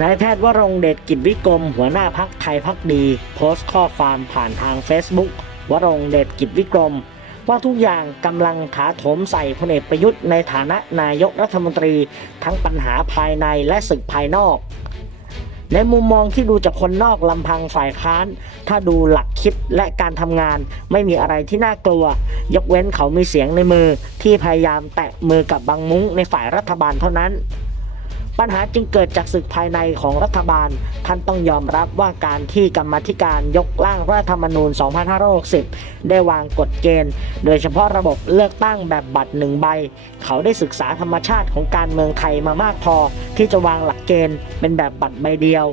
นายแพทย์วรงเดชกิจวิกรม หัวหน้าพักไทยพักดี โพสต์ข้อความผ่านทาง Facebook วรงเดชกิจวิกรม ว่าทุกอย่างกำลังถาโถมใส่พลเอกประยุทธ์ในฐานะนายกรัฐมนตรี ทั้งปัญหาภายในและศึกภายนอก ในมุมมองที่ดูจากคนนอกลำพังฝ่ายค้าน ถ้าดูหลักคิดและการทำงานไม่มีอะไรที่น่ากลัว ยกเว้นเขามีเสียงในมือที่พยายามแตะมือกับบางมุ้งในฝ่ายรัฐบาลเท่านั้น ปัญหาจึงเกิดจากศึกภายในของรัฐบาล ท่านต้องยอมรับว่าการที่กรรมธิการยกร่างรัฐธรรมนูญ 2560 ได้วางกฎเกณฑ์ โดยเฉพาะระบบเลือกตั้งแบบบัตรหนึ่งใบ เขาได้ศึกษาธรรมชาติของการเมืองไทยมามากพอ ที่จะวางหลักเกณฑ์เป็นแบบบัตรใบเดียว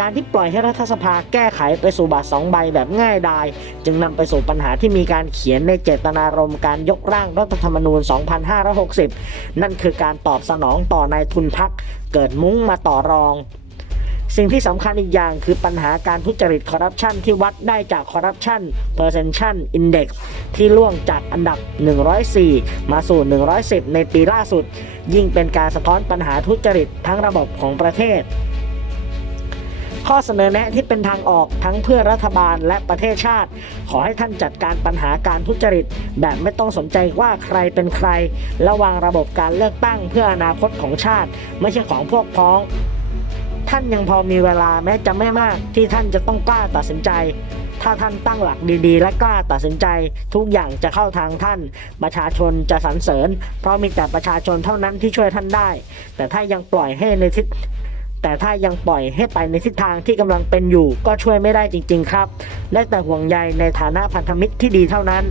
การที่ปล่อยให้รัฐสภาแก้ไขไปสู่บัตรสองใบแบบง่ายดาย จึงนำไปสู่ปัญหาที่มีการเขียนในเจตนารมณ์การยกร่างรัฐธรรมนูญ 2560 นั่นคือการตอบสนองต่อนายทุนพักเกิดมุ้งมาต่อรอง สิ่งที่สำคัญอีกอย่างคือปัญหาการทุจริตคอร์รัปชันที่วัดได้จากคอร์รัปชัน perception index ที่ล่วงจากอันดับ 104 มาสู่ 110 ในปีล่าสุด ยิ่งเป็นการสะท้อนปัญหาทุจริตทั้งระบบของประเทศ ข้อเสนอแนะที่เป็นทางออกทั้งเพื่อรัฐบาลและประเทศชาติ ขอให้ท่านจัดการปัญหาการทุจริต แบบไม่ต้องสนใจว่าใครเป็นใคร และวางระบบการเลือกตั้งเพื่ออนาคตของชาติ ไม่ใช่ของพวกพ้อง ท่านยังพอมีเวลาแม้จะไม่มากที่ท่านจะต้องกล้าตัดสินใจถ้าท่านตั้งหลักดีๆ และกล้าตัดสินใจ ทุกอย่างจะเข้าทางท่าน ประชาชนจะสรรเสริญ เพราะมีแต่ประชาชนเท่านั้นที่ช่วยท่านได้ แต่ถ้ายังปล่อยให้ในทิศ แต่ถ้ายังปล่อยให้ไปในทิศทางที่กำลังเป็นอยู่ ก็ช่วยไม่ได้จริง ๆ ครับได้แต่ห่วงใยในฐานะพันธมิตรที่ดีเท่านั้น